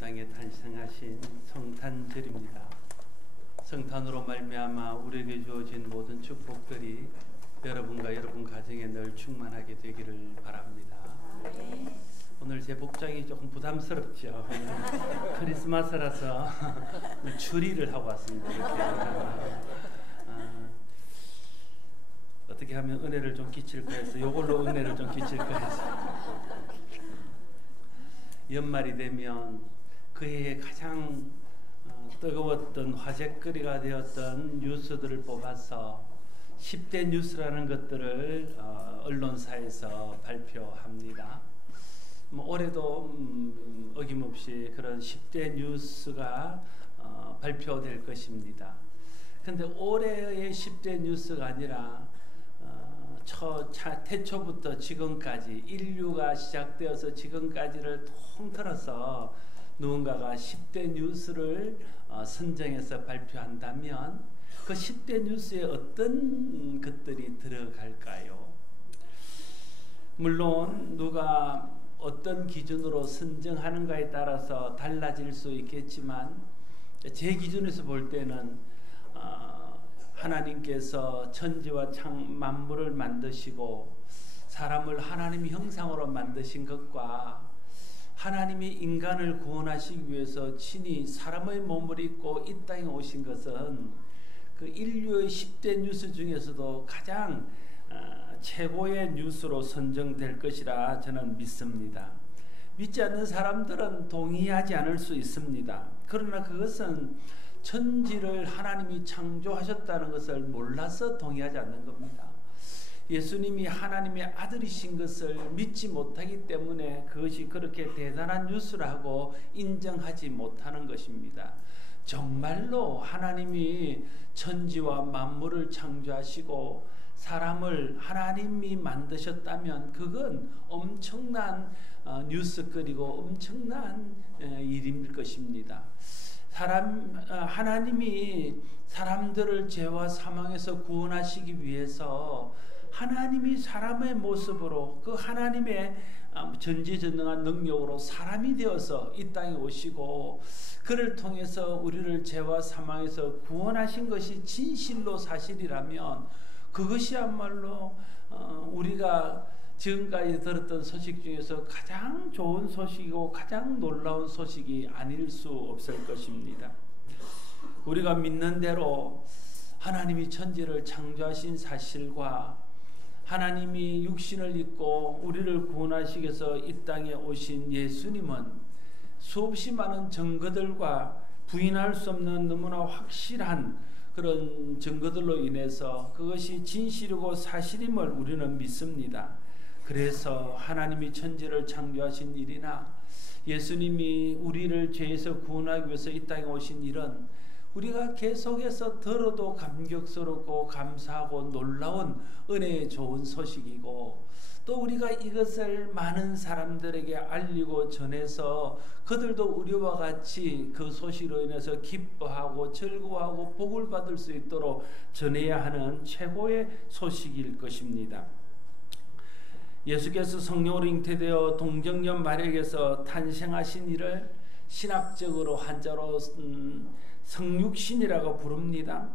땅에 탄생하신 성탄절입니다. 성탄으로 말미암아 우리에게 주어진 모든 축복들이 여러분과 여러분 가정에 늘 충만하게 되기를 바랍니다. 오늘 제 복장이 조금 부담스럽죠. 크리스마스라서 추리를 하고 왔습니다. 이렇게. 어떻게 하면 은혜를 좀 끼칠까 해서 이걸로 은혜를 좀 끼칠까 해서 연말이 되면 그 해에 가장 뜨거웠던 화제거리가 되었던 뉴스들을 뽑아서 10대 뉴스라는 것들을 언론사에서 발표합니다. 올해도 어김없이 그런 10대 뉴스가 발표될 것입니다. 그런데 올해의 10대 뉴스가 아니라 태초부터 지금까지 인류가 시작되어서 지금까지를 통틀어서 누군가가 10대 뉴스를 선정해서 발표한다면 그 10대 뉴스에 어떤 것들이 들어갈까요? 물론 누가 어떤 기준으로 선정하는가에 따라서 달라질 수 있겠지만 제 기준에서 볼 때는 하나님께서 천지와 만물을 만드시고 사람을 하나님의 형상으로 만드신 것과 하나님이 인간을 구원하시기 위해서 친히 사람의 몸을 입고 이 땅에 오신 것은 그 인류의 10대 뉴스 중에서도 가장 최고의 뉴스로 선정될 것이라 저는 믿습니다. 믿지 않는 사람들은 동의하지 않을 수 있습니다. 그러나 그것은 천지를 하나님이 창조하셨다는 것을 몰라서 동의하지 않는 겁니다. 예수님이 하나님의 아들이신 것을 믿지 못하기 때문에 그것이 그렇게 대단한 뉴스라고 인정하지 못하는 것입니다. 정말로 하나님이 천지와 만물을 창조하시고 사람을 하나님이 만드셨다면 그건 엄청난 뉴스거리고 엄청난 일일 것입니다. 하나님이 사람들을 죄와 사망에서 구원하시기 위해서 하나님이 사람의 모습으로 그 하나님의 전지전능한 능력으로 사람이 되어서 이 땅에 오시고 그를 통해서 우리를 죄와 사망에서 구원하신 것이 진실로 사실이라면 그것이야말로 우리가 지금까지 들었던 소식 중에서 가장 좋은 소식이고 가장 놀라운 소식이 아닐 수 없을 것입니다. 우리가 믿는 대로 하나님이 천지를 창조하신 사실과 하나님이 육신을 입고 우리를 구원하시기 위해서 이 땅에 오신 예수님은 수없이 많은 증거들과 부인할 수 없는 너무나 확실한 그런 증거들로 인해서 그것이 진실이고 사실임을 우리는 믿습니다. 그래서 하나님이 천지를 창조하신 일이나 예수님이 우리를 죄에서 구원하기 위해서 이 땅에 오신 일은 우리가 계속해서 들어도 감격스럽고 감사하고 놀라운 은혜의 좋은 소식이고 또 우리가 이것을 많은 사람들에게 알리고 전해서 그들도 우리와 같이 그 소식으로 인해서 기뻐하고 즐거워하고 복을 받을 수 있도록 전해야 하는 최고의 소식일 것입니다. 예수께서 성령으로 잉태되어 동정녀 마리아에게서 탄생하신 이를 신학적으로 한자로 성육신이라고 부릅니다.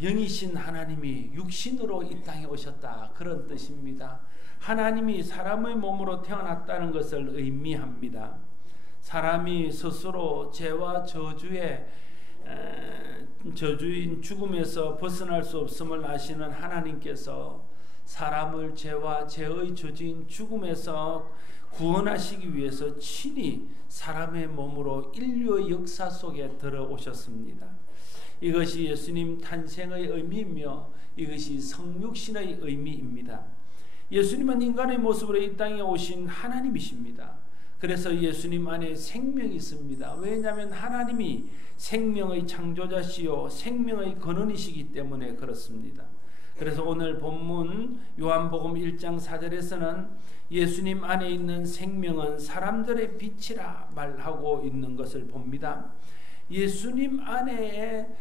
영이신 하나님이 육신으로 이 땅에 오셨다 그런 뜻입니다. 하나님이 사람의 몸으로 태어났다는 것을 의미합니다. 사람이 스스로 죄와 저주인 죽음에서 벗어날 수 없음을 아시는 하나님께서 사람을 죄와 죄의 저주인 죽음에서 구원하시기 위해서 친히 사람의 몸으로 인류의 역사 속에 들어오셨습니다. 이것이 예수님 탄생의 의미이며 이것이 성육신의 의미입니다. 예수님은 인간의 모습으로 이 땅에 오신 하나님이십니다. 그래서 예수님 안에 생명이 있습니다. 왜냐하면 하나님이 생명의 창조자시요 생명의 근원이시기 때문에 그렇습니다. 그래서 오늘 본문 요한복음 1장 4절에서는 예수님 안에 있는 생명은 사람들의 빛이라 말하고 있는 것을 봅니다. 예수님 안에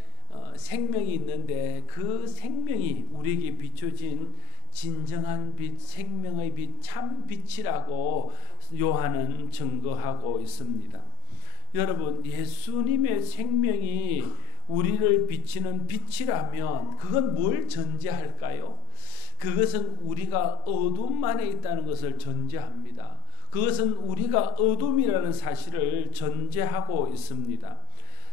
생명이 있는데 그 생명이 우리에게 비춰진 진정한 빛, 생명의 빛, 참 빛이라고 요한은 증거하고 있습니다. 여러분, 예수님의 생명이 우리를 비치는 빛이라면 그건 뭘 전제할까요? 그것은 우리가 어둠 안에 있다는 것을 전제합니다. 그것은 우리가 어둠이라는 사실을 전제하고 있습니다.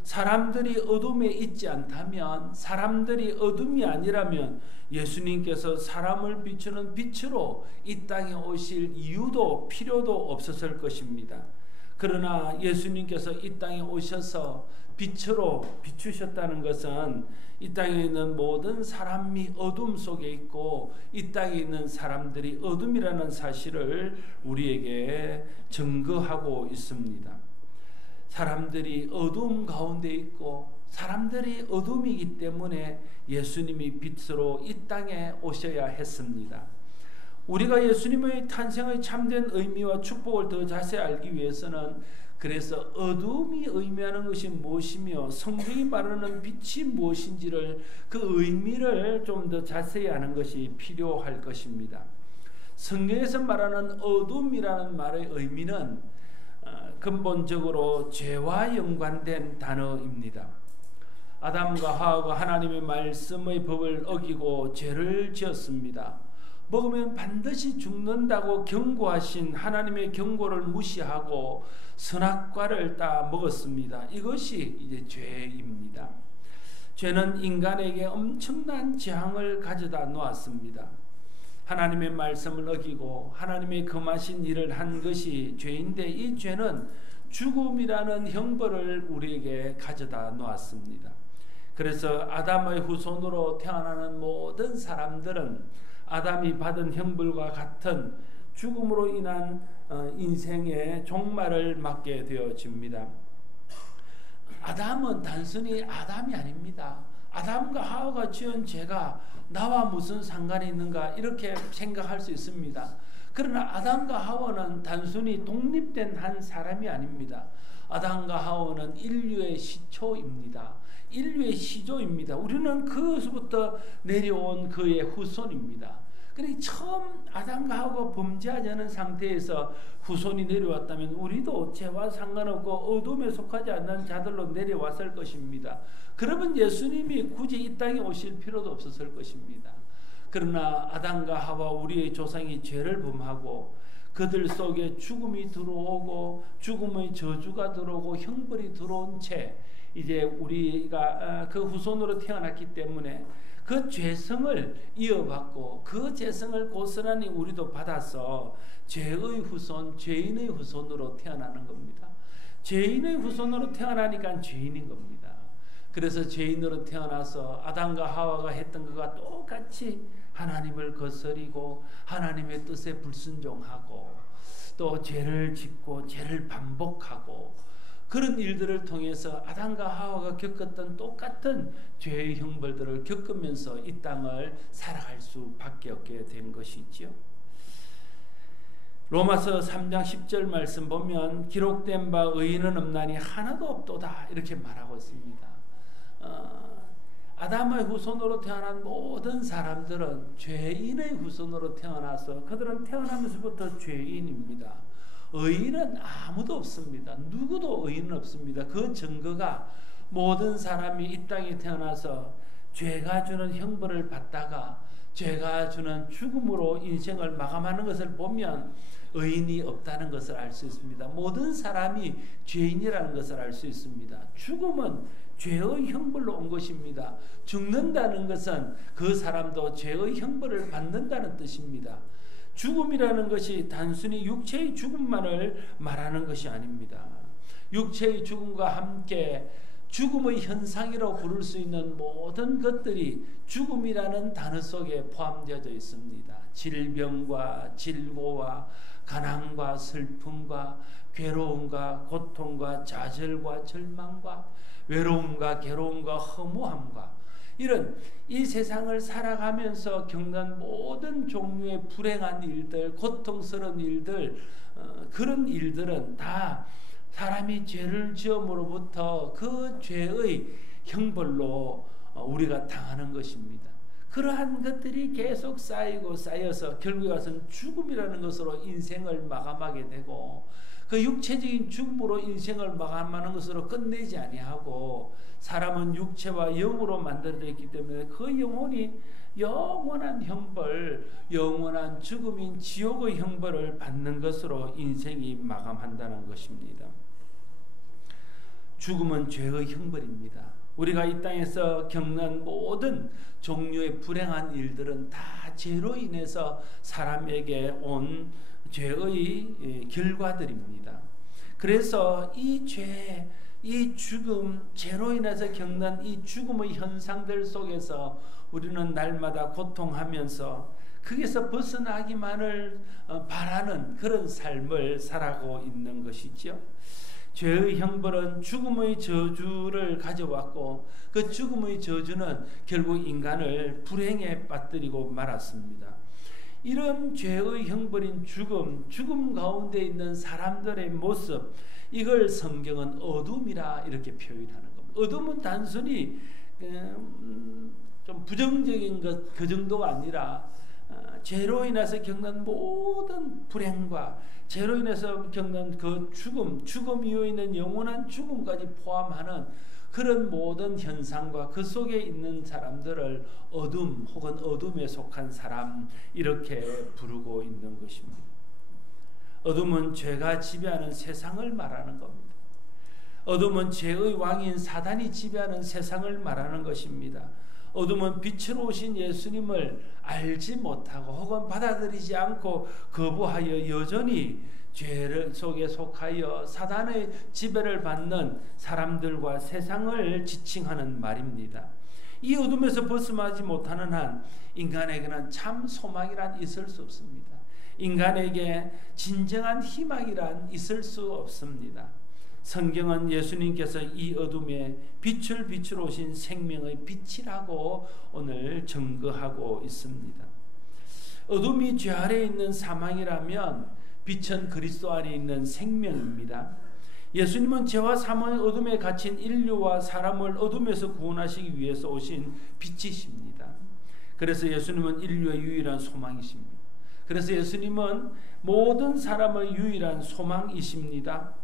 사람들이 어둠에 있지 않다면, 사람들이 어둠이 아니라면 예수님께서 사람을 비추는 빛으로 이 땅에 오실 이유도 필요도 없었을 것입니다. 그러나 예수님께서 이 땅에 오셔서 빛으로 비추셨다는 것은 이 땅에 있는 모든 사람이 어둠 속에 있고 이 땅에 있는 사람들이 어둠이라는 사실을 우리에게 증거하고 있습니다. 사람들이 어둠 가운데 있고 사람들이 어둠이기 때문에 예수님이 빛으로 이 땅에 오셔야 했습니다. 우리가 예수님의 탄생의 참된 의미와 축복을 더 자세히 알기 위해서는 그래서 어둠이 의미하는 것이 무엇이며 성경이 말하는 빛이 무엇인지를 그 의미를 좀 더 자세히 아는 것이 필요할 것입니다. 성경에서 말하는 어둠이라는 말의 의미는 근본적으로 죄와 연관된 단어입니다. 아담과 하와가 하나님의 말씀의 법을 어기고 죄를 지었습니다. 먹으면 반드시 죽는다고 경고하신 하나님의 경고를 무시하고 선악과를 따 먹었습니다. 이것이 이제 죄입니다. 죄는 인간에게 엄청난 재앙을 가져다 놓았습니다. 하나님의 말씀을 어기고 하나님의 금하신 일을 한 것이 죄인데 이 죄는 죽음이라는 형벌을 우리에게 가져다 놓았습니다. 그래서 아담의 후손으로 태어나는 모든 사람들은 아담이 받은 형벌과 같은 죽음으로 인한 인생의 종말을 맞게 되어집니다. 아담은 단순히 아담이 아닙니다. 아담과 하와가 지은 죄가 나와 무슨 상관이 있는가 이렇게 생각할 수 있습니다. 그러나 아담과 하와는 단순히 독립된 한 사람이 아닙니다. 아담과 하와는 인류의 시초입니다. 인류의 시조입니다. 우리는 그것부터 내려온 그의 후손입니다. 그러니까 처음 아담과 하와가 범죄하지 않은 상태에서 후손이 내려왔다면 우리도 죄와 상관없고 어둠에 속하지 않는 자들로 내려왔을 것입니다. 그러면 예수님이 굳이 이 땅에 오실 필요도 없었을 것입니다. 그러나 아담과 하와 우리의 조상이 죄를 범하고 그들 속에 죽음이 들어오고 죽음의 저주가 들어오고 형벌이 들어온 채 이제 우리가 그 후손으로 태어났기 때문에 그 죄성을 이어받고 그 죄성을 고스란히 우리도 받아서 죄의 후손, 죄인의 후손으로 태어나는 겁니다. 죄인의 후손으로 태어나니까 죄인인 겁니다. 그래서 죄인으로 태어나서 아담과 하와가 했던 것과 똑같이 하나님을 거스리고 하나님의 뜻에 불순종하고 또 죄를 짓고 죄를 반복하고 그런 일들을 통해서 아담과 하와가 겪었던 똑같은 죄의 형벌들을 겪으면서 이 땅을 살아갈 수밖에 없게 된 것이지요. 로마서 3장 10절 말씀 보면 기록된 바 의인은 없나니 하나도 없도다 이렇게 말하고 있습니다. 아담의 후손으로 태어난 모든 사람들은 죄인의 후손으로 태어나서 그들은 태어나면서부터 죄인입니다. 의인은 아무도 없습니다. 누구도 의인은 없습니다. 그 증거가 모든 사람이 이 땅에 태어나서 죄가 주는 형벌을 받다가 죄가 주는 죽음으로 인생을 마감하는 것을 보면 의인이 없다는 것을 알 수 있습니다. 모든 사람이 죄인이라는 것을 알 수 있습니다. 죽음은 죄의 형벌로 온 것입니다. 죽는다는 것은 그 사람도 죄의 형벌을 받는다는 뜻입니다. 죽음이라는 것이 단순히 육체의 죽음만을 말하는 것이 아닙니다. 육체의 죽음과 함께 죽음의 현상이라고 부를 수 있는 모든 것들이 죽음이라는 단어 속에 포함되어 있습니다. 질병과 질고와 가난과 슬픔과 괴로움과 고통과 좌절과 절망과 외로움과 괴로움과 허무함과 이런 이 세상을 살아가면서 겪는 모든 종류의 불행한 일들, 고통스러운 일들, 그런 일들은 다 사람이 죄를 지음으로부터 그 죄의 형벌로 우리가 당하는 것입니다. 그 그러한 것들이 계속 쌓이고 쌓여서 결국에 와서는 죽음이라는 것으로 인생을 마감하게 되고, 그 육체적인 죽음으로 인생을 마감하는 것으로 끝내지 아니하고, 사람은 육체와 영으로 만들어져 있기 때문에 그 영혼이 영원한 형벌, 영원한 죽음인 지옥의 형벌을 받는 것으로 인생이 마감한다는 것입니다. 죽음은 죄의 형벌입니다. 우리가 이 땅에서 겪는 모든 종류의 불행한 일들은 다 죄로 인해서 사람에게 온 죄의 결과들입니다. 그래서 이 죄, 이 죽음, 죄로 인해서 겪는 이 죽음의 현상들 속에서 우리는 날마다 고통하면서 거기서 벗어나기만을 바라는 그런 삶을 살아가고 있는 것이죠. 죄의 형벌은 죽음의 저주를 가져왔고, 그 죽음의 저주는 결국 인간을 불행에 빠뜨리고 말았습니다. 이런 죄의 형벌인 죽음 가운데 있는 사람들의 모습, 이걸 성경은 어둠이라 이렇게 표현하는 겁니다. 어둠은 단순히 좀 부정적인 것 그 정도가 아니라 죄로 인해서 겪는 모든 불행과 죄로 인해서 겪는 그 죽음 이후에 있는 영원한 죽음까지 포함하는 그런 모든 현상과 그 속에 있는 사람들을 어둠 혹은 어둠에 속한 사람, 이렇게 부르고 있는 것입니다. 어둠은 죄가 지배하는 세상을 말하는 겁니다. 어둠은 죄의 왕인 사단이 지배하는 세상을 말하는 것입니다. 어둠은 빛으로 오신 예수님을 알지 못하고 혹은 받아들이지 않고 거부하여 여전히 죄 속에 속하여 사단의 지배를 받는 사람들과 세상을 지칭하는 말입니다. 이 어둠에서 벗어나지 못하는 한 인간에게는 참 소망이란 있을 수 없습니다. 인간에게 진정한 희망이란 있을 수 없습니다. 성경은 예수님께서 이 어둠에 빛을 비추러 오신 생명의 빛이라고 오늘 증거하고 있습니다. 어둠이 죄 아래에 있는 사망이라면 빛은 그리스도 안에 있는 생명입니다. 예수님은 죄와 사망의 어둠에 갇힌 인류와 사람을 어둠에서 구원하시기 위해서 오신 빛이십니다. 그래서 예수님은 인류의 유일한 소망이십니다. 그래서 예수님은 모든 사람의 유일한 소망이십니다.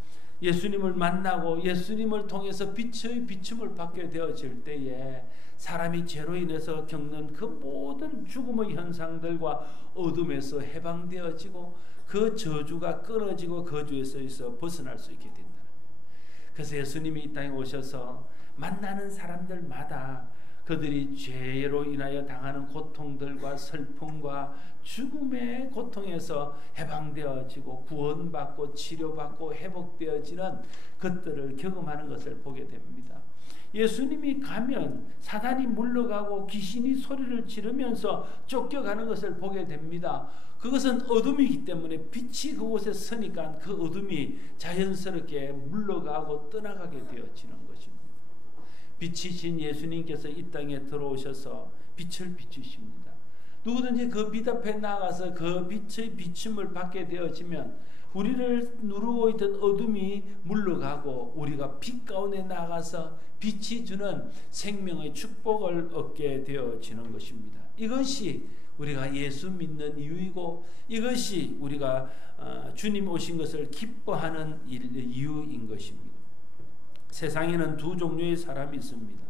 예수님을 만나고 예수님을 통해서 빛의 비춤을 받게 되어질 때에 사람이 죄로 인해서 겪는 그 모든 죽음의 현상들과 어둠에서 해방되어지고 그 저주가 끊어지고 그 죄에서 벗어날 수 있게 된다. 그래서 예수님이 이 땅에 오셔서 만나는 사람들마다 그들이 죄로 인하여 당하는 고통들과 슬픔과 죽음의 고통에서 해방되어지고 구원받고 치료받고 회복되어지는 것들을 경험하는 것을 보게 됩니다. 예수님이 가면 사단이 물러가고 귀신이 소리를 지르면서 쫓겨가는 것을 보게 됩니다. 그것은 어둠이기 때문에 빛이 그곳에 서니까 그 어둠이 자연스럽게 물러가고 떠나가게 되어지는 것입니다. 빛이신 예수님께서 이 땅에 들어오셔서 빛을 비추십니다. 누구든지 그 빛 앞에 나가서 그 빛의 비춤을 받게 되어지면 우리를 누르고 있던 어둠이 물러가고 우리가 빛 가운데 나가서 빛이 주는 생명의 축복을 얻게 되어지는 것입니다. 이것이 우리가 예수 믿는 이유이고 이것이 우리가 주님 오신 것을 기뻐하는 이유인 것입니다. 세상에는 두 종류의 사람이 있습니다.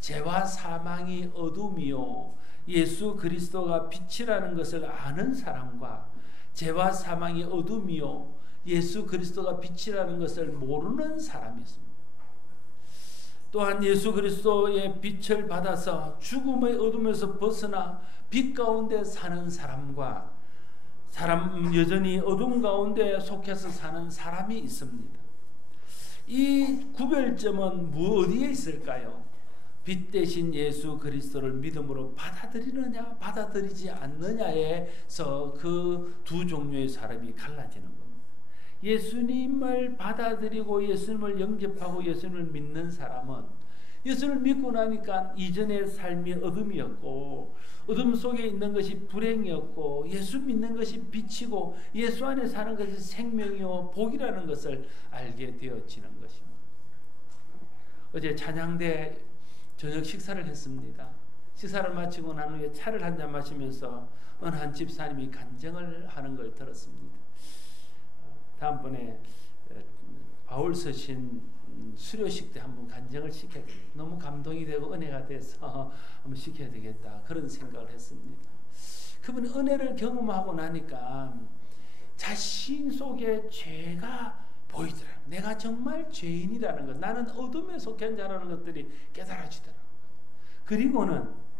죄와 사망이 어둠이요 예수 그리스도가 빛이라는 것을 아는 사람과 죄와 사망이 어둠이요 예수 그리스도가 빛이라는 것을 모르는 사람이 있습니다. 또한 예수 그리스도의 빛을 받아서 죽음의 어둠에서 벗어나 빛 가운데 사는 사람과 여전히 어둠 가운데 속해서 사는 사람이 있습니다. 이 구별점은 어디에 있을까요? 빛 대신 예수 그리스도를 믿음으로 받아들이느냐 받아들이지 않느냐에서 그 두 종류의 사람이 갈라지는 겁니다. 예수님을 받아들이고 예수님을 영접하고 예수님을 믿는 사람은 예수를 믿고 나니까 이전의 삶이 어둠이었고 어둠 속에 있는 것이 불행이었고 예수 믿는 것이 빛이고 예수 안에 사는 것이 생명이요 복이라는 것을 알게 되어지는 것입니다. 어제 찬양대 저녁 식사를 했습니다. 식사를 마치고 난 후에 차를 한잔 마시면서 어느 한 집사님이 간증을 하는 걸 들었습니다. 다음번에 바울 서신 수료식 때 한번 간증을 시켜야 되겠다. 너무 감동이 되고 은혜가 돼서 한번 시켜야 되겠다. 그런 생각을 했습니다. 그분이 은혜를 경험하고 나니까 자신 속에 죄가 보이더라고요. 내가 정말 죄인이라는 것, 나는 어둠에 속한 자라는 것들이 깨달아지더라고요. 그리고는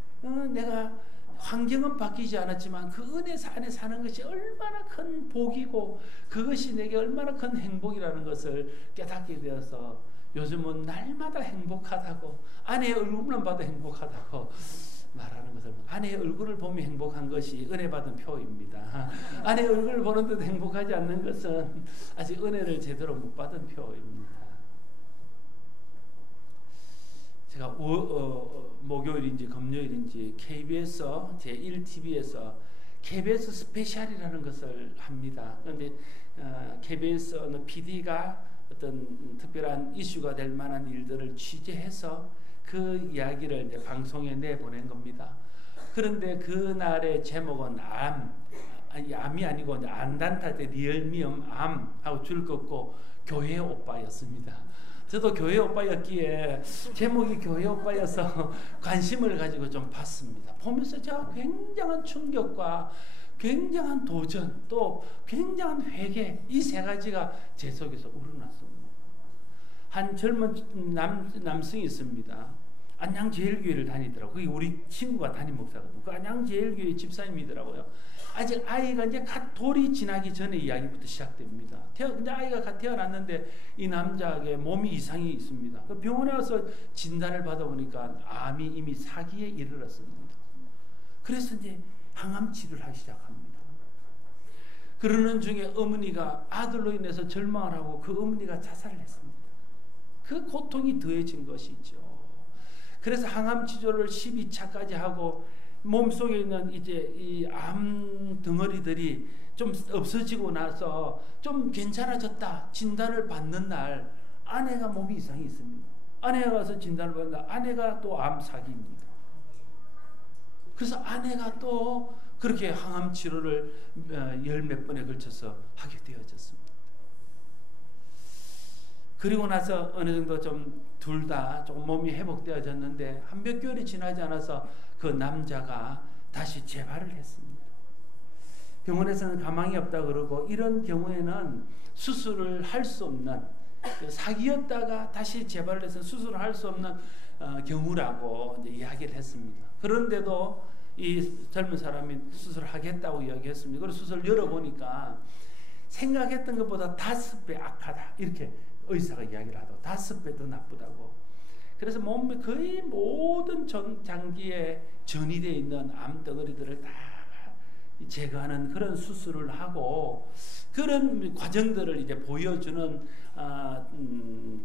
내가 환경은 바뀌지 않았지만 그 은혜 안에 사는 것이 얼마나 큰 복이고 그것이 내게 얼마나 큰 행복이라는 것을 깨닫게 되어서 요즘은 날마다 행복하다고, 아내의 얼굴만 봐도 행복하다고 말하는 것을, 아내의 얼굴을 보며 행복한 것이 은혜 받은 표입니다. 아내의 얼굴을 보는데도 행복하지 않는 것은 아직 은혜를 제대로 못 받은 표입니다. 제가 목요일인지 금요일인지 KBS 제1TV에서 KBS 스페셜이라는 것을 합니다. 그런데 KBS 어느 PD가 어떤 특별한 이슈가 될 만한 일들을 취재해서 그 이야기를 이제 방송에 내보낸 겁니다. 그런데 그날의 제목은 암이 아니고 안단타 때 리얼미엄 암하고 줄 긋고 교회 오빠였습니다. 저도 교회 오빠였기에 제목이 교회 오빠여서 관심을 가지고 좀 봤습니다. 보면서 제가 굉장한 충격과 굉장한 도전, 또 굉장한 회개, 이 세 가지가 제 속에서 우러났습니다. 한 젊은 남성이 있습니다. 안양제일교회를 다니더라고요. 그게 우리 친구가 담임 목사거든요. 그 안양제일교회 집사님이더라고요. 아직 아이가 이제 갓 돌이 지나기 전에 이야기부터 시작됩니다. 근데 아이가 갓 태어났는데 이 남자에게 몸이 이상이 있습니다. 그 병원에 와서 진단을 받아보니까 암이 이미 4기에 이르렀습니다. 그래서 이제 항암 치료를 하기 시작합니다. 그러는 중에 어머니가 아들로 인해서 절망을 하고 그 어머니가 자살을 했습니다. 그 고통이 더해진 것이죠. 그래서 항암 치료를 12차까지 하고 몸속에 있는 이제 이 암 덩어리들이 좀 없어지고 나서 좀 괜찮아졌다 진단을 받는 날 아내가 몸이 이상이 있습니다. 아내가 와서 진단을 받는 날 아내가 또 암 사기입니다. 그래서 아내가 또 그렇게 항암 치료를 열 몇 번에 걸쳐서 하게 되어졌습니다. 그리고 나서 어느 정도 좀 둘 다 조금 몸이 회복되어졌는데 한 몇 개월이 지나지 않아서 그 남자가 다시 재발을 했습니다. 병원에서는 가망이 없다 그러고 이런 경우에는 수술을 할 수 없는, 사기였다가 다시 재발을 해서 수술을 할 수 없는 경우라고 이제 이야기를 했습니다. 그런데도 이 젊은 사람이 수술을 하겠다고 이야기했습니다. 그래서 수술을 열어보니까 생각했던 것보다 5배 악하다 이렇게 의사가 이야기를 하더라고요. 5배 더 나쁘다고. 그래서 몸의 거의 모든 장기에 전이되어 있는 암덩어리들을 다 제거하는 그런 수술을 하고 그런 과정들을 이제 보여주는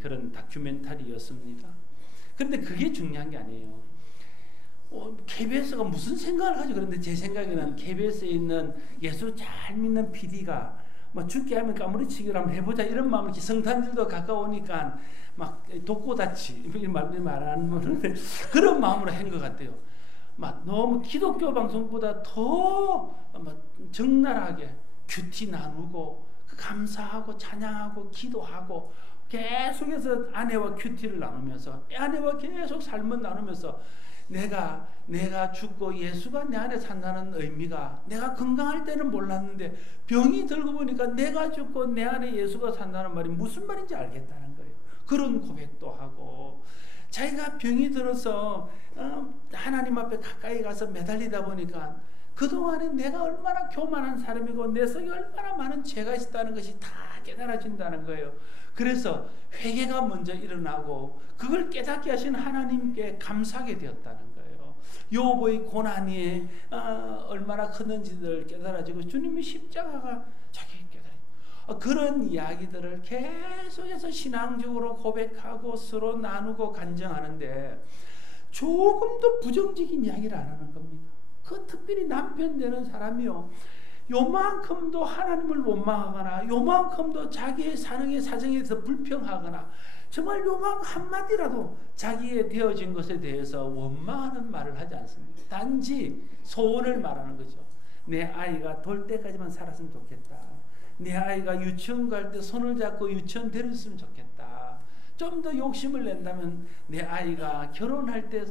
그런 다큐멘터리였습니다. 그런데 그게 중요한 게 아니에요. KBS가 무슨 생각을 가지고 그런데 제 생각에는 KBS에 있는 예수 잘 믿는 PD가 뭐 죽게 하면 까무리치기를 한번 해보자 이런 마음이 성탄절도 가까우니까 막 독고다치 말하는 모르는데 그런 마음으로 한 것 같아요. 막 너무 기독교 방송보다 더 적나라하게 큐티 나누고 감사하고 찬양하고 기도하고 계속해서 아내와 큐티를 나누면서 아내와 계속 삶을 나누면서 내가 죽고 예수가 내 안에 산다는 의미가 내가 건강할 때는 몰랐는데 병이 들고 보니까 내가 죽고 내 안에 예수가 산다는 말이 무슨 말인지 알겠다는 거예요. 그런 고백도 하고 자기가 병이 들어서 하나님 앞에 가까이 가서 매달리다 보니까 그동안에 내가 얼마나 교만한 사람이고 내 속에 얼마나 많은 죄가 있다는 것이 다 깨달아진다는 거예요. 그래서 회개가 먼저 일어나고 그걸 깨닫게 하신 하나님께 감사하게 되었다는 거예요. 요보의 고난이 얼마나 컸는지를 깨달아지고 주님의 십자가가 자기 깨달아지고 그런 이야기들을 계속해서 신앙적으로 고백하고 서로 나누고 간증하는데 조금도 부정적인 이야기를 안 하는 겁니다. 그 특별히 남편 되는 사람이요. 요만큼도 하나님을 원망하거나 요만큼도 자기의 사정에서 불평하거나 정말 요만 한마디라도 자기의 되어진 것에 대해서 원망하는 말을 하지 않습니다. 단지 소원을 말하는 거죠. 내 아이가 돌 때까지만 살았으면 좋겠다. 내 아이가 유치원 갈 때 손을 잡고 유치원 데려줬으면 좋겠다. 좀 더 욕심을 낸다면 내 아이가 결혼할 때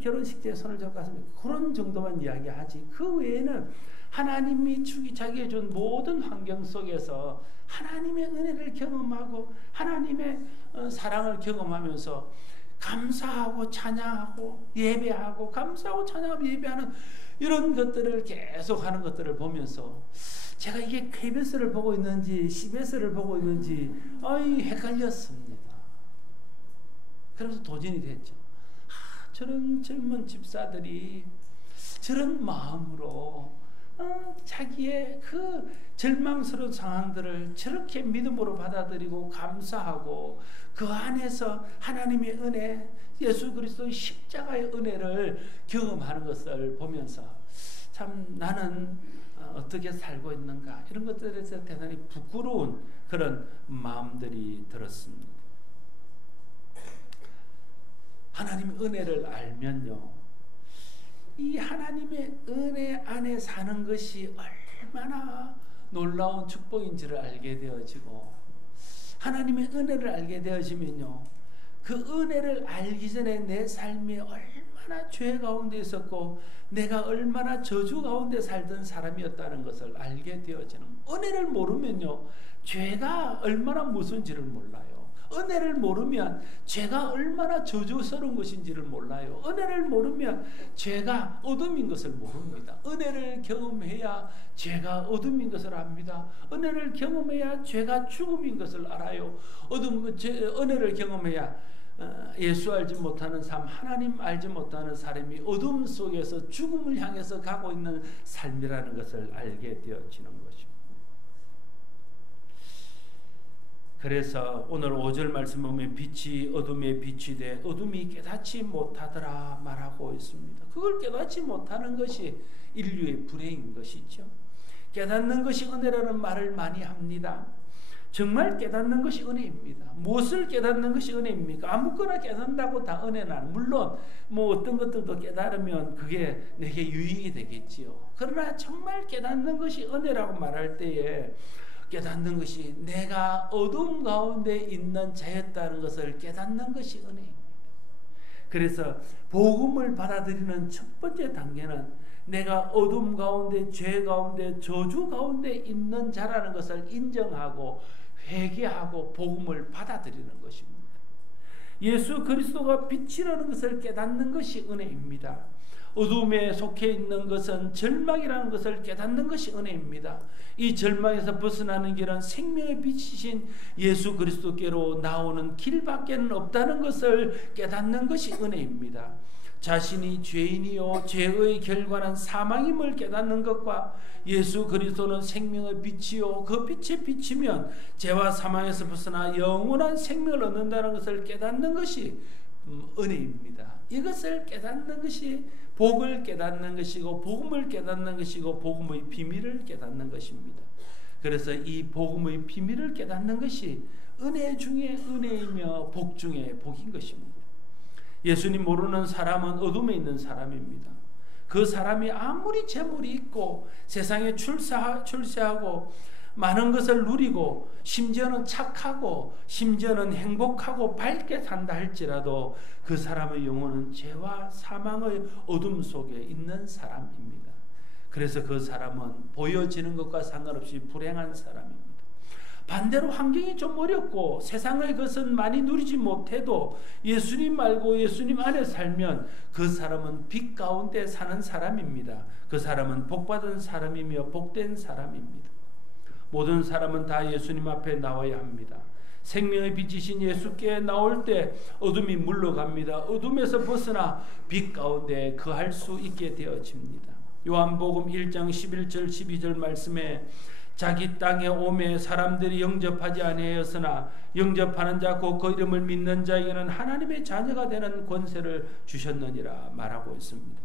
결혼식 때 손을 잡고 갔으면 그런 정도만 이야기하지. 그 외에는 하나님이 자기에 준 모든 환경 속에서 하나님의 은혜를 경험하고 하나님의 사랑을 경험하면서 감사하고 찬양하고 예배하고 감사하고 찬양하고 예배하는 이런 것들을 계속 하는 것들을 보면서 제가 이게 KBS를 보고 있는지 CBS를 보고 있는지 헷갈렸습니다. 그래서 도전이 됐죠. 저런 젊은 집사들이 저런 마음으로 자기의 그 절망스러운 상황들을 저렇게 믿음으로 받아들이고 감사하고 그 안에서 하나님의 은혜, 예수 그리스도의 십자가의 은혜를 경험하는 것을 보면서 참 나는 어떻게 살고 있는가 이런 것들에서 대단히 부끄러운 그런 마음들이 들었습니다. 하나님의 은혜를 알면요, 이 하나님의 은혜 안에 사는 것이 얼마나 놀라운 축복인지를 알게 되어지고, 하나님의 은혜를 알게 되어지면요, 그 은혜를 알기 전에 내 삶이 얼마나 죄 가운데 있었고 내가 얼마나 저주 가운데 살던 사람이었다는 것을 알게 되어지는, 은혜를 모르면요 죄가 얼마나 무슨지를 몰라요. 은혜를 모르면 죄가 얼마나 저주스러운 것인지를 몰라요. 은혜를 모르면 죄가 어둠인 것을 모릅니다. 은혜를 경험해야 죄가 어둠인 것을 압니다. 은혜를 경험해야 죄가 죽음인 것을 알아요. 은혜를 경험해야 예수 알지 못하는 삶, 하나님 알지 못하는 사람이 어둠 속에서 죽음을 향해서 가고 있는 삶이라는 것을 알게 되어지는 것입니다. 그래서 오늘 5절 말씀 보면 빛이 어둠에 빛이 돼 어둠이 깨닫지 못하더라 말하고 있습니다. 그걸 깨닫지 못하는 것이 인류의 불행인 것이죠. 깨닫는 것이 은혜라는 말을 많이 합니다. 정말 깨닫는 것이 은혜입니다. 무엇을 깨닫는 것이 은혜입니까? 아무거나 깨닫는다고 다 은혜는, 물론 어떤 것들도 깨달으면 그게 내게 유익이 되겠지요. 그러나 정말 깨닫는 것이 은혜라고 말할 때에 깨닫는 것이 내가 어둠 가운데 있는 자였다는 것을 깨닫는 것이 은혜입니다. 그래서 복음을 받아들이는 첫 번째 단계는 내가 어둠 가운데, 죄 가운데, 저주 가운데 있는 자라는 것을 인정하고 회개하고 복음을 받아들이는 것입니다. 예수 그리스도가 빛이라는 것을 깨닫는 것이 은혜입니다. 어둠에 속해 있는 것은 절망이라는 것을 깨닫는 것이 은혜입니다. 이 절망에서 벗어나는 길은 생명의 빛이신 예수 그리스도께로 나오는 길밖에는 없다는 것을 깨닫는 것이 은혜입니다. 자신이 죄인이요 죄의 결과는 사망임을 깨닫는 것과 예수 그리스도는 생명의 빛이요 그 빛에 비치면 죄와 사망에서 벗어나 영원한 생명을 얻는다는 것을 깨닫는 것이 은혜입니다. 이것을 깨닫는 것이 복을 깨닫는 것이고 복음을 깨닫는 것이고 복음의 비밀을 깨닫는 것입니다. 그래서 이 복음의 비밀을 깨닫는 것이 은혜 중에 은혜이며 복 중에 복인 것입니다. 예수님 모르는 사람은 어둠에 있는 사람입니다. 그 사람이 아무리 재물이 있고 세상에 출세하고 많은 것을 누리고 심지어는 착하고 심지어는 행복하고 밝게 산다 할지라도 그 사람의 영혼은 죄와 사망의 어둠 속에 있는 사람입니다. 그래서 그 사람은 보여지는 것과 상관없이 불행한 사람입니다. 반대로 환경이 좀 어렵고 세상의 것은 많이 누리지 못해도 예수님 말고 예수님 안에 살면 그 사람은 빛 가운데 사는 사람입니다. 그 사람은 복받은 사람이며 복된 사람입니다. 모든 사람은 다 예수님 앞에 나와야 합니다. 생명의 빛이신 예수께 나올 때 어둠이 물러갑니다. 어둠에서 벗어나 빛 가운데 거할 수 있게 되어집니다. 요한복음 1장 11절 12절 말씀에 자기 땅에 오매 사람들이 영접하지 아니하였으나 영접하는 자 곧 그 이름을 믿는 자에게는 하나님의 자녀가 되는 권세를 주셨느니라 말하고 있습니다.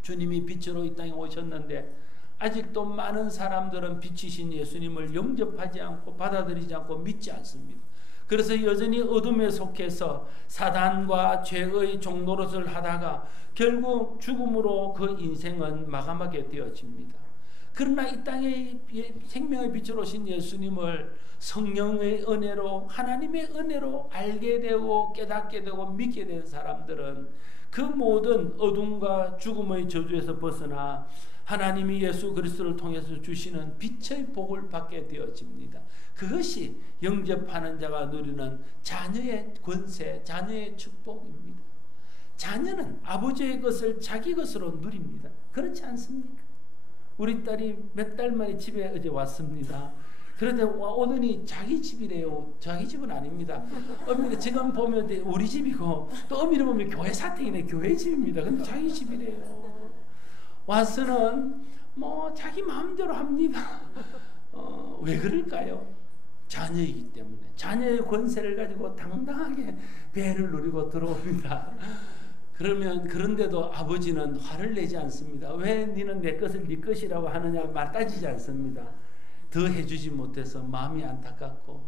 주님이 빛으로 이 땅에 오셨는데 아직도 많은 사람들은 빛이신 예수님을 영접하지 않고 받아들이지 않고 믿지 않습니다. 그래서 여전히 어둠에 속해서 사단과 죄의 종노릇을 하다가 결국 죽음으로 그 인생은 마감하게 되어집니다. 그러나 이 땅에 생명의 빛으로 오신 예수님을 성령의 은혜로, 하나님의 은혜로 알게 되고 깨닫게 되고 믿게 된 사람들은 그 모든 어둠과 죽음의 저주에서 벗어나 하나님이 예수 그리스도를 통해서 주시는 빛의 복을 받게 되어집니다. 그것이 영접하는 자가 누리는 자녀의 권세, 자녀의 축복입니다. 자녀는 아버지의 것을 자기 것으로 누립니다. 그렇지 않습니까? 우리 딸이 몇 달 만에 집에 어제 왔습니다. 그런데 오더니 자기 집이래요. 자기 집은 아닙니다. 어머니 지금 보면 우리 집이고 또 어머니를 보면 교회 사택이네. 교회 집입니다. 근데 자기 집이래요. 와서는 뭐 자기 마음대로 합니다. 왜 그럴까요? 자녀이기 때문에. 자녀의 권세를 가지고 당당하게 배를 누리고 들어옵니다. 그런데도 아버지는 화를 내지 않습니다. 왜 너는 내 것을 네 것이라고 하느냐 말 따지지 않습니다. 더 해주지 못해서 마음이 안타깝고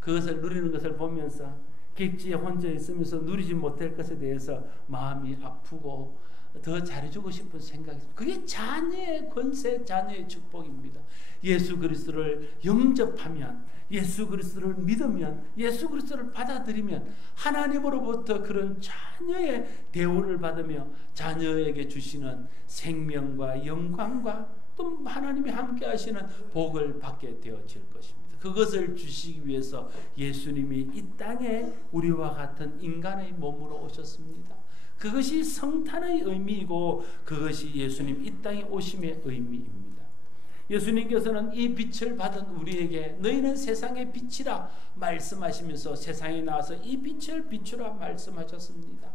그것을 누리는 것을 보면서 객지에 혼자 있으면서 누리지 못할 것에 대해서 마음이 아프고 더 잘해주고 싶은 생각이 있습니다. 그게 자녀의 권세, 자녀의 축복입니다. 예수 그리스도를 영접하면, 예수 그리스도를 믿으면, 예수 그리스도를 받아들이면 하나님으로부터 그런 자녀의 대우를 받으며 자녀에게 주시는 생명과 영광과 또 하나님이 함께 하시는 복을 받게 되어질 것입니다. 그것을 주시기 위해서 예수님이 이 땅에 우리와 같은 인간의 몸으로 오셨습니다. 그것이 성탄의 의미이고 그것이 예수님 이 땅에 오심의 의미입니다. 예수님께서는 이 빛을 받은 우리에게 너희는 세상의 빛이라 말씀하시면서 세상에 나와서 이 빛을 비추라 말씀하셨습니다.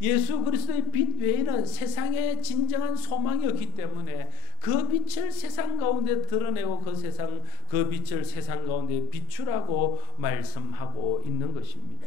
예수 그리스도의 빛 외에는 세상에 진정한 소망이 없기 때문에 그 빛을 세상 가운데 드러내고 그 빛을 세상 가운데 비추라고 말씀하고 있는 것입니다.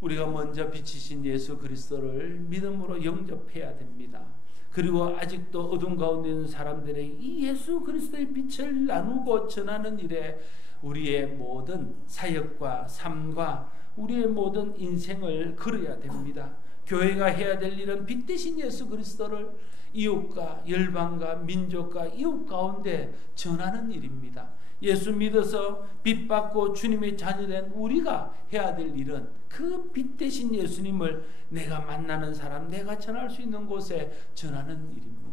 우리가 먼저 비치신 예수 그리스도를 믿음으로 영접해야 됩니다. 그리고 아직도 어둠 가운데 있는 사람들에게 이 예수 그리스도의 빛을 나누고 전하는 일에 우리의 모든 사역과 삶과 우리의 모든 인생을 걸어야 됩니다. 교회가 해야 될 일은 빛 대신 예수 그리스도를 이웃과 열방과 민족과 이웃 가운데 전하는 일입니다. 예수 믿어서 빛받고 주님의 자녀된 우리가 해야 될 일은 그 빛 대신 예수님을 내가 만나는 사람, 내가 전할 수 있는 곳에 전하는 일입니다.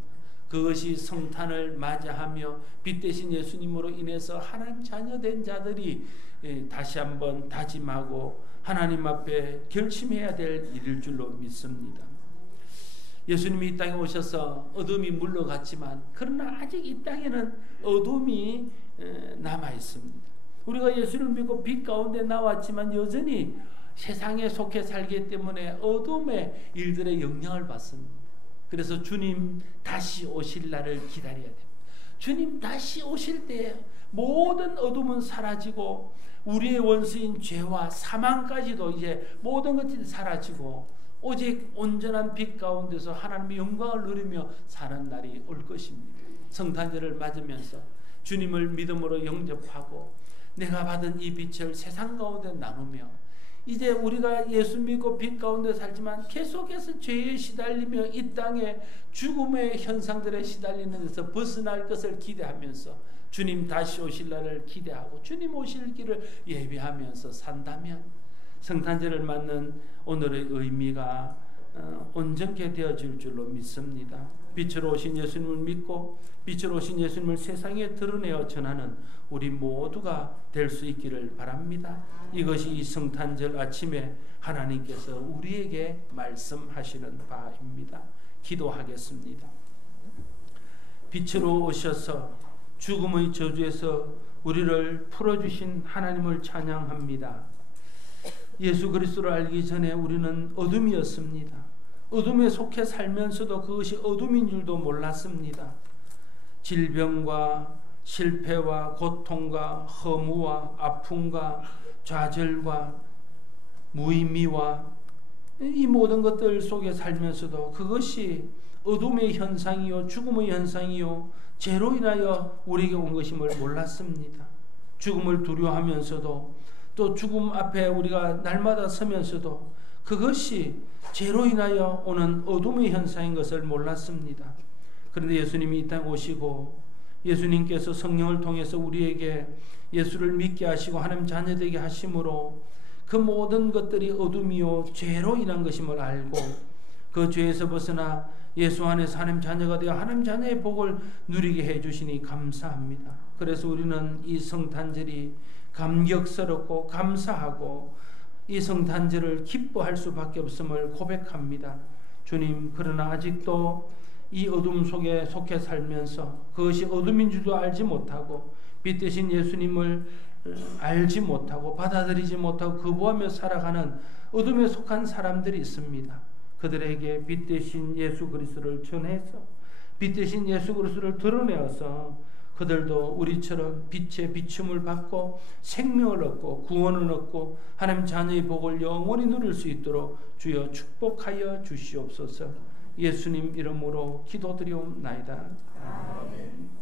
그것이 성탄을 맞이하며 빛 대신 예수님으로 인해서 하나님 자녀된 자들이 다시 한번 다짐하고 하나님 앞에 결심해야 될 일일 줄로 믿습니다. 예수님이 이 땅에 오셔서 어둠이 물러갔지만 그러나 아직 이 땅에는 어둠이 남아 있습니다. 우리가 예수를 믿고 빛 가운데 나왔지만 여전히 세상에 속해 살기 때문에 어둠의 일들의 영향을 받습니다. 그래서 주님 다시 오실 날을 기다려야 됩니다. 주님 다시 오실 때 모든 어둠은 사라지고 우리의 원수인 죄와 사망까지도 이제 모든 것들이 사라지고 오직 온전한 빛 가운데서 하나님의 영광을 누리며 사는 날이 올 것입니다. 성탄절을 맞으면서 주님을 믿음으로 영접하고 내가 받은 이 빛을 세상 가운데 나누며 이제 우리가 예수 믿고 빛 가운데 살지만 계속해서 죄에 시달리며 이 땅에 죽음의 현상들에 시달리는 데서 벗어날 것을 기대하면서 주님 다시 오실 날을 기대하고 주님 오실 길을 예비하면서 산다면 성탄절을 맞는 오늘의 의미가 온전케 되어질 줄로 믿습니다. 빛으로 오신 예수님을 믿고 빛으로 오신 예수님을 세상에 드러내어 전하는 우리 모두가 될 수 있기를 바랍니다. 이것이 이 성탄절 아침에 하나님께서 우리에게 말씀하시는 바입니다. 기도하겠습니다. 빛으로 오셔서 죽음의 저주에서 우리를 풀어주신 하나님을 찬양합니다. 예수 그리스도를 알기 전에 우리는 어둠이었습니다. 어둠에 속해 살면서도 그것이 어둠인 줄도 몰랐습니다. 질병과 실패와 고통과 허무와 아픔과 좌절과 무의미와 이 모든 것들 속에 살면서도 그것이 어둠의 현상이요 죽음의 현상이요 죄로 인하여 우리에게 온 것임을 몰랐습니다. 죽음을 두려워하면서도 또 죽음 앞에 우리가 날마다 서면서도 그것이 죄로 인하여 오는 어둠의 현상인 것을 몰랐습니다. 그런데 예수님이 이 땅에 오시고 예수님께서 성령을 통해서 우리에게 예수를 믿게 하시고 하나님 자녀되게 하심으로 그 모든 것들이 어둠이요 죄로 인한 것임을 알고 그 죄에서 벗어나 예수 안에서 하나님 자녀가 되어 하나님 자녀의 복을 누리게 해주시니 감사합니다. 그래서 우리는 이 성탄절이 감격스럽고 감사하고 이 성탄절을 기뻐할 수밖에 없음을 고백합니다. 주님, 그러나 아직도 이 어둠 속에 속해 살면서 그것이 어둠인 줄도 알지 못하고 빛 대신 예수님을 알지 못하고 받아들이지 못하고 거부하며 살아가는 어둠에 속한 사람들이 있습니다. 그들에게 빛 대신 예수 그리스도를 전해서 빛 대신 예수 그리스도를 드러내어서 그들도 우리처럼 빛의 비춤을 받고 생명을 얻고 구원을 얻고 하나님 자녀의 복을 영원히 누릴 수 있도록 주여 축복하여 주시옵소서. 예수님 이름으로 기도드리옵나이다. 아멘.